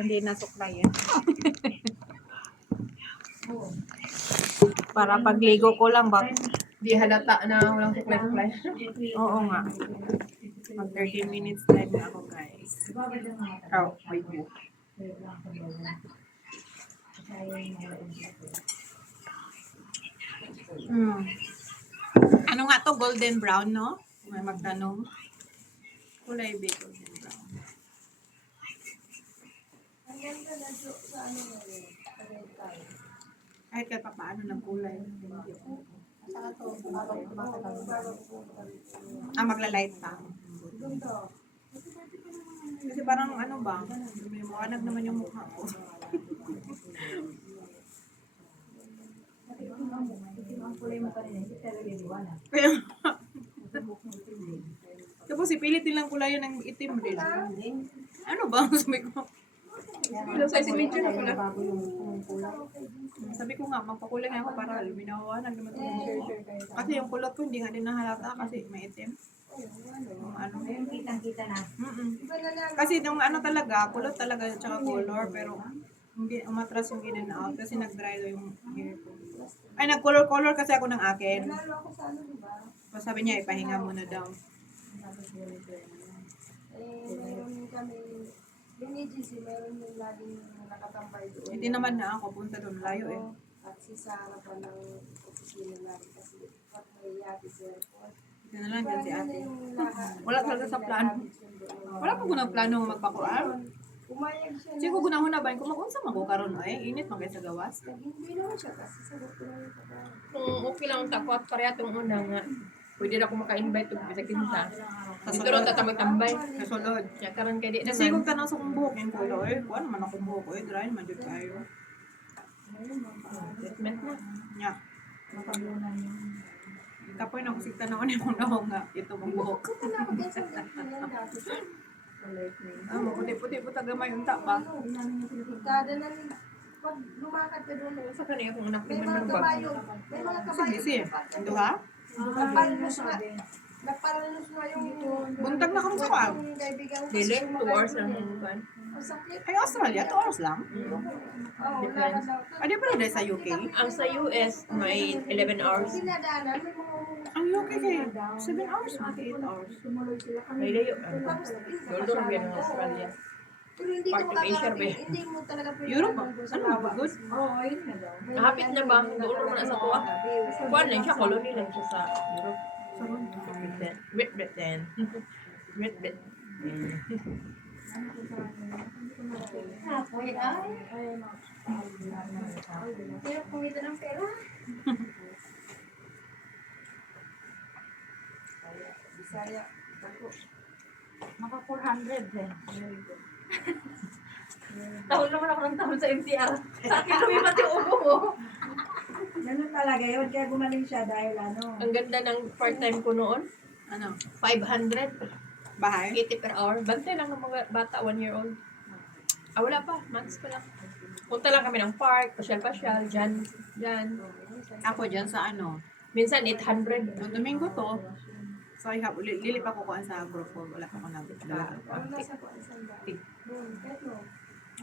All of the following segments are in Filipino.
Hindi nasuklay eh. Para pagligo ko lang ba? Di halata na walang suklay-suklay. Oo nga. Mag 13 minutes live na ako guys. Oh, wait mo. Ano nga to? Golden brown, no? May magtanong. Kulay ba golden brown? Kahit kahit pa paano ng kulay. Magla-light pa. Kasi parang ano ba? May mawanag naman yung mukha ko. Kaya tapos ipilit nilang kulayan ng itim din. Ano ba? Sabi ko. Sabi ko nga, magpakulay nga ako para luminawanag naman ito. Kasi yung kulot ko hindi nga din nahalata kasi may itim. Ano? Kitang-kita na. Kasi nung ano talaga, kulot talaga tsaka color, pero hindi umatras yung in and out kasi nag-dry daw yung hair ko. Ay, nag-color kasi ako ng akin. So, sabi niya, ipahinga muna daw. Meron kami, Binigisy, meron yung laging nakatambay doon. Hindi naman na ako punta doon, layo eh. At si Sarah pa ng opisina namin kasi what may yati sa airport. Hindi na lang yan si ate. Wala talaga sa plano. Wala pa ko ng plano magpakuan. Umayag siya Sige ko gunahon na ba? Kung magunsa man ko karon ay init man kay sa gawas. Hindi naman siya kasi sagot ko lang yung pagkain. Kung okay lang ang takot, pareha itong una nga. Pwede na ako maka-invite ito sa kinta. Dito lang tatambay-tambay. Kasulod. Kaya karon kay di Kasi kung naman. tanong sa kong buhok yung color, kuan man akong buhok eh, dry man jud kayo. Treatment na. Nya. Kapoy na kusig tanawon yung dahong nga ito mong buhok. Puti-puti po tagamay unta ba? Kada na pag lumakad ka doon, Sa kanila kung anak may naman mga ng kabayo. May mga kabayo. Sige, ito ha? Napalnos na. Napalnos na yung Buntag na kang sakal. yung kaibigan ko. Dili, 2 hours lang yung ban. Ang sakit. Ay, Australia, 2 hours lang. Oo, lakad daw. Di ba dahil sa UK? Ang sa US, may 11 hours. Sinadaanan, may mga Ang UK kay 7 hours, 8 hours. tumuloy sila kami. May layo. Tapos, Doon lang yan ng Australia. pero hindi Part ko of Asia, makakarating. be. Hindi mo talaga pwede. Europe, doon sa ano lawa. ba good? Oo, ayun na daw. Hapit na ba? Doon naman na sa kuha. Kuha na siya, colony lang siya sa Europe. Great Britain. Great Britain. Apoy ay. Pero kumita ng pera. Bisaya. Ako. Maka 400 eh. Tahon naman ako ng tahon sa MTR. Sa akin lumipat yung ubo mo. Ganun talaga yun. Kaya gumaling siya dahil ano. Ang ganda ng part-time ko noon. Ano? 500. Bahay? 80 per hour. Bantay lang ng mga bata, 1-year-old. Wala pa. Months pa lang. Punta lang kami ng park, pasyal-pasyal, dyan. Ako dyan sa ano? Minsan 800. Noong Domingo to. So, lilip ako kuan sa group ko. Wala pa ako nagdala. Ano nasa ko ang sanda? Doon, pero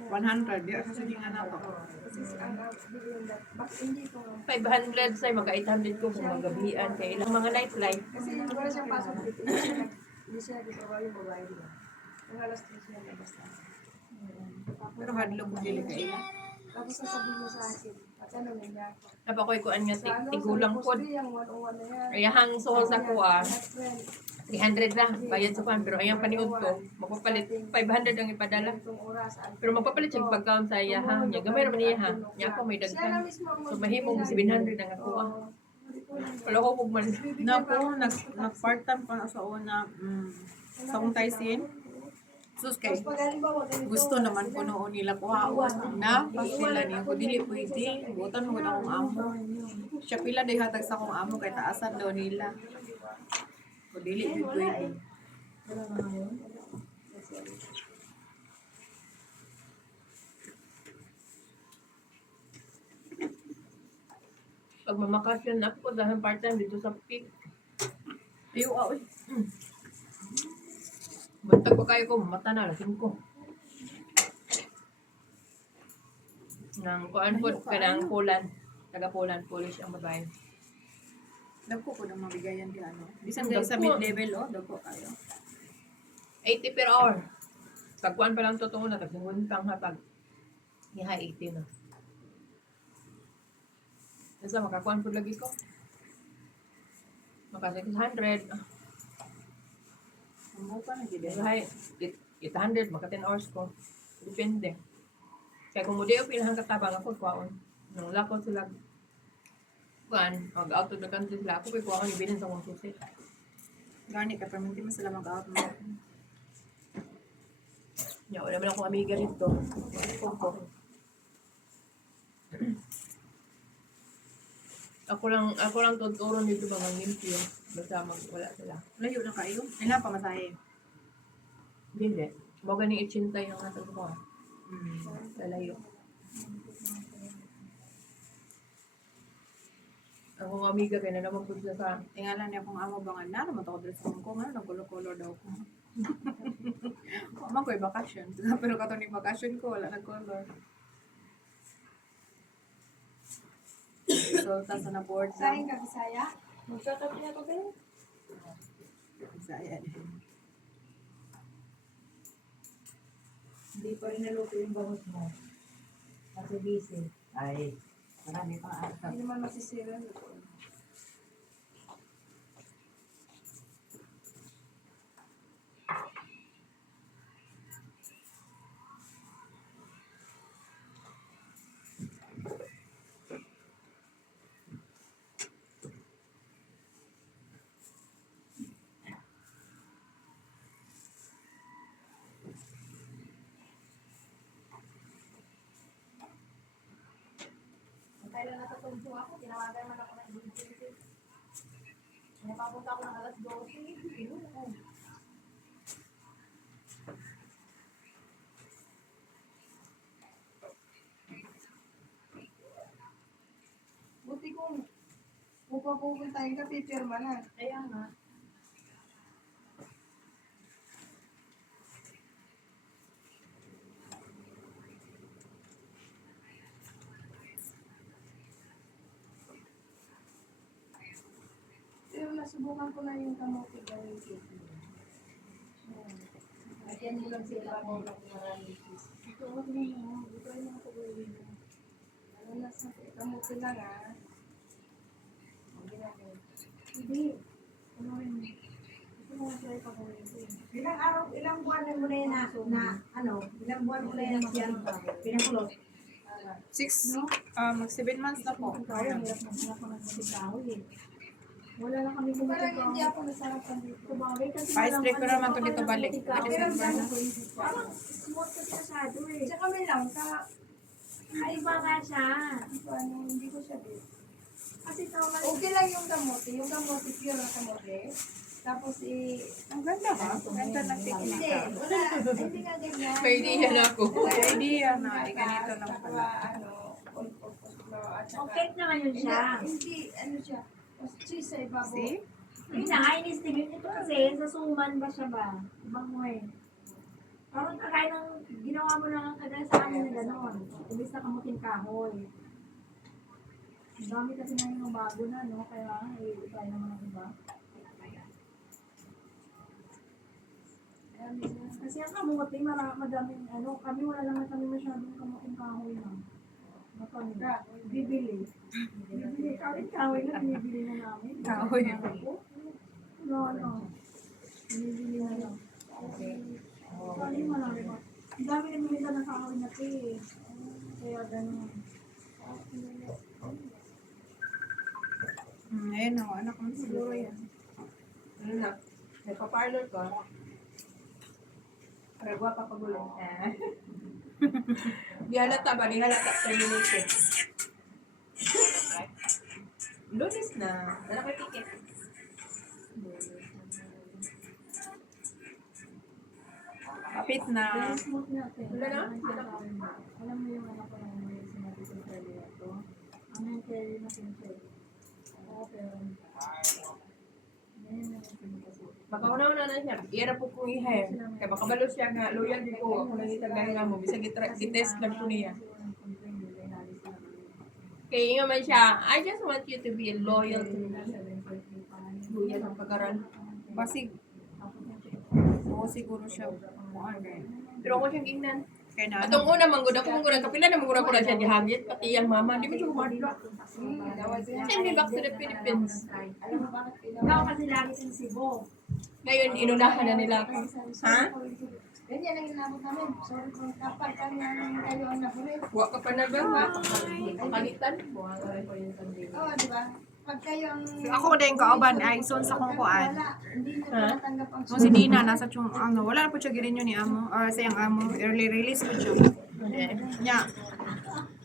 100. Di kasi hindi nga na to. kasi ang bigyan dat. Bak hindi ko. 500 say mga 800 ko kung magabihan kay ilang mga nightlife. Kasi wala siyang pasok dito. Hindi siya nagtrabaho yung babae niya. Ang alas 3 siya nabasa. Pero hadlok mo dili kayo. Tapos sasabihin mo sa akin, at ano niya, Napakoy ko anya sa ano, tigulang sa pod. poste, yung 101 na yan. Ayahang sohol sa kuha. Best friend. 300 lang bayad sa kuan pero ayang paniud ko magpapalit 500 ang ipadala. Itong oras, Pero magpapalit siya pagkaon sa iyahang niya. Gamay naman niya ha. Niya ako may siya na daghan. mismo ang So mahimo mo 700 ang akuha. Wala ko pugman. Napo, nag-part-time pa sa una. Sa kong taisin. Sus kay Pag halimbawa, ganito, gusto naman ko noon nila kuhawas na pas nila niya ko dili pwede butan mo na akong amo siya pila day hatag sa akong amo kay taasan daw nila ko dili gyud pwede Pag mamakasyon ako dahil part-time dito sa peak. ayo oy Bantag ko kayo ko, mata na, lasing ko. Nang kuan po kanang Poland. Taga Poland, Polish ang babae. Dagko ko nang mabigayan di ano. Bisan Dagko. dahil sa mid-level, oh, dagko kayo. 80 per hour. Tagkuan pa lang totoo na, tagsungon pang hatag. Iha 80 na. Basta makakuan po lagi ko. Maka 600. Ang pa na gid. Iha 800, maka 10 hours ko. Depende. Kaya kung muli yung pinahang katabang ako, kuwaon. Nung lako sila, kuan, mag-out of the country sila, ako kuwaon, ibinin sa kong susi. Gani ka permanente mo sila mag-out mo. Ya, wala man akong amiga rito. Ako lang tuturon dito mga limpyo. Basta wala sila. Layo na kayo. Ila pa masahe. Hindi. Mga ganing 80 yung nasa ko. Lalayo. Ako ng amiga kaya na naman po siya sa... Tingala niya kung amo bangan na naman ako dito sa Hong Kong, ano, nagkulo-color daw ko. Ako ko'y bakasyon. Pero kato ni bakasyon ko, wala nag-color. So, tas na board na. Sahin ka, Bisaya? Magkakapi na ko ba? Bisaya din. Hindi pa rin naluto yung bangus mo. Kasi busy. Ay, marami pang atap. Hindi naman masisira. Kailan natutungso ako, tinawagan man ako ng ibig. May papunta ako ng alas 12. Pinuno ko. Buti kung pupuntahin ka, pipirma na. Kaya nga. Pero nasubukan ko na yung kamote gawin ko. Lagyan mo lang sila ako ng maraming cheese. Ito ako na mo. Ito ay mga pagawin mo. Ano na sa kamote lang ah. Hindi natin. Hindi. Ano rin. Ito mga try pagawin ko. Ilang araw, ilang buwan mo na yan ilang buwan mo na yan pinakulot. 6, mag 7 months na po. Parang hirap na sila ko nagsigaw eh. Wala lang kami bumalik. Parang hindi ako nasarapan dito. Kumagay kasi Pa-straight ko naman to dito balik. Pero December na. parang smooth kasi masyado eh. Tsaka may lang ka. Ay, iba nga siya. Ano, hindi ko siya dito. Kasi okay lang yung kamote. Yung kamote, pure na kamote. Tapos Ang ganda ha? Ganda ng hindi. teknika. Wala. Hindi nga ganyan. May idea na ako. May idea na, ganito lang pala. Ano, all-purpose flour at saka... Okay naman yun siya. Hindi, ano siya. Mas cheese sa ibabaw. See? Yun na, kainis din yun. Ito kasi, sa suman ba siya ba? Ibang mo eh. Parang kagaya ng ginawa mo lang kagaya sa amin na gano'n. Ibig na kamuting kahoy. Ang dami kasi na yung bago na, no? Kaya, try naman ang iba. Kasi ang kamuti, madaming, kami wala naman kami masyadong kamuting kahoy na. Kami, bibili. Bibili, kahoy na, binibili na namin. Kahoy. No. Binibili na lang. Kami marami ba? Ang dami na bumita ng kahoy na ito eh. Kaya gano'n. Ayun ako, anak ko siguro yan. Ano na? May pa-parlor ko. Paragwa pa pagulo. Di halata ba? Di halata. Terminated. Lunes na. Wala ko ticket. Kapit na. Very smooth natin. Wala na? Alam mo yung anak ko na may sinabi ko sa iyo ito. Ano yung carry na sincere? Oo, pero ganyan na yung kasi. Baka una-una na siya. Ira po kong i-hire. Kaya baka balo siya nga. Loyal din ko. Ako nangitag nga mo. Bisa gitest lang po niya. Kaya nga man siya, I just want you to be loyal to me. Loyal ang pag-aral. Basig. Oo, siguro siya. Pero ako siyang gingnan. Kaya na, Atong una, manggod ako, kapila na manggod ako na siya gihagit, pati yung mama, di mo siya kumadla. Send me back to the Philippines. Alam mo bakit Ikaw kasi lagi sa Cebu. Ngayon, inunahan na nila ako. Ha? Ganyan ang inabot namin. Sorry kung kapag kami kayo ang nakulit. Buwa ka pa na ba? Palitan? Buwa ka rin po yung sandali. Oo, di ba? Pag kayo ang... ako din kauban ay son sa kong kuan. Hindi nyo Ha? natanggap ang No, si Dina, nasa chung, ano, wala na po siya girinyo ni Amo, or sa yung Amo, early release po siya. Nya,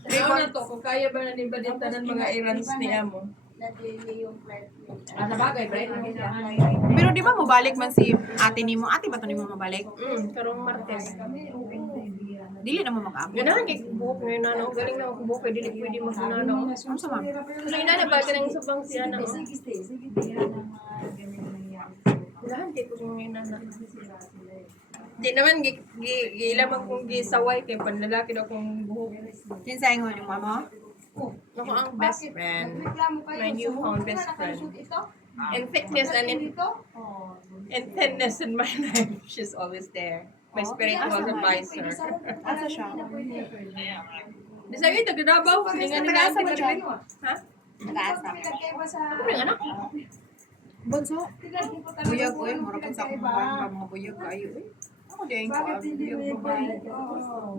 Ngayon na to, kung kaya ba na ni Badintanan mga errands ni Amo? na-delay yung flight nyo. Ah, sa bagay, right? pero di ba mo balik man si ate ni mo? Ate ba to ni mo mabalik? Karong Martes. Dili na mo mag-apo. Ganahan kay buhok ngayon na, no? Galing na ako buhok, kaya dili pwede mo sa nano. Ano sa ma'am? Kasi ina ba ka nang subang siya na? Ganahan kay ko ngayon na. Di naman, gilamang kong gisaway kay panlalaki daw kong buhok. Kinsay mo yung mama? Ako ang best friend. Reklamo kayo. My newfound Sumunod best na friend. nakashoot ito? In fitness and in Dito? thinness in my life, she's always there. My spiritual advisor. Asa siya? Di sa ito, ganabaw. Hindi nga nila Nag-asa mo siya? Ha? Nag-asa. Pinagkaiba sa... Ano yung anak? Bunso? Tignan ko talaga Buyag ko kung eh, ano mura pa sa akong pinagkaiba. kuan pa mga buyag kayo eh. Ako din ko, Bakit hindi buyag may babae. Oo.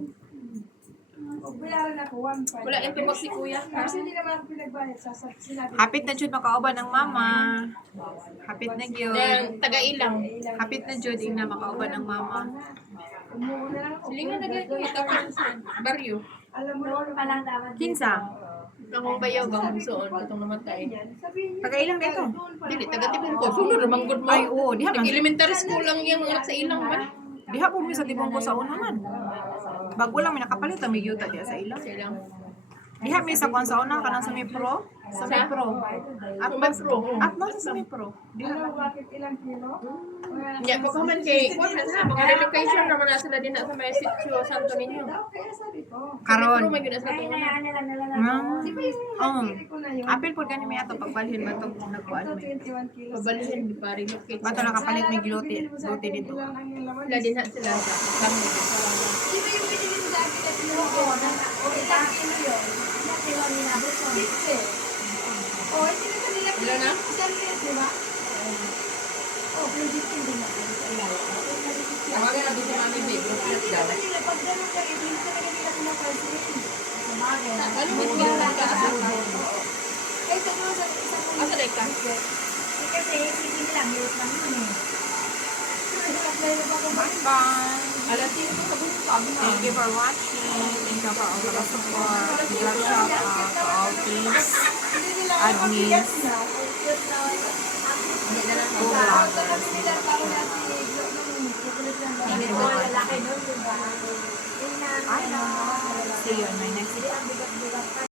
Pag bayaran ako, 1.5. Wala yung tubak si kuya. Kasi hindi naman ako pinagbayad. Sinabi ko, Hapit na jud makauban ng mama. Hapit na gyud. Then, taga-ilang. Hapit na jud ing na makauban ng mama. umuwi na lang ako. Silingan na ganito. Ito pa sa baryo. Alam mo Noon pa lang dapat. Kinsa? Akong bayaw gang suon. Itong namatay. sabihin niyo. Tagailang dito. Dili, taga-tibong ko. Sunod, ramanggod mo. Ay oo, diha man. Nag-elementary school lang yung mga anak sa ilang man. Diha po mi sa tibong ko sa una man. Bago lang mi nakapalit ang miyuta diha sa ilang. Sa ilang. Diha mi sa kwan sa una kanang sa Mipro. Sa Mipro. At mas at mas sa Mipro. Diha Ano, man. bakit ilang kilo? Hindi, pagkaman kay, kung na, pagka-relocation naman na sila din na sa may sitio Santo Niño. Kaya sabi ko. Karon. Pero may gunas na Ay, ito. nayaan nila nila. Di ba yung pinili ko na yun? Apil po gani mi ato pagbalhin ba to nagkuan Ito, mi. 21 kilos. Pabalihin, di pa relocate. Bato nakapalit mi gluti dito. Ilang ang yung laman? Wala din na sila sa kami. Di ba yung pinili mo sa akin na pinuho? O ilang kilo yun? Ilang kilo ninabot ko? 50. O, hindi na kanila Ilan na? isang kilo, di ba? O, pero 15 din ako. Tawagan na doon sa mami, babe. Hindi na kanila, pag ganun kayo, hindi na kanila pinapansin. Ano mo tingnan ka sa Ay, ito mo sa isang Asa na ka? Kasi sige nila, hirap lang yun eh. Bye. Alas 5 sa buong pag. Thank you for watching. Thank you for all the support. Love shout out to all teams, admins, Thank you. Lalaki nun, diba? I know. See you on my next Hindi ang bigat-bigat pa.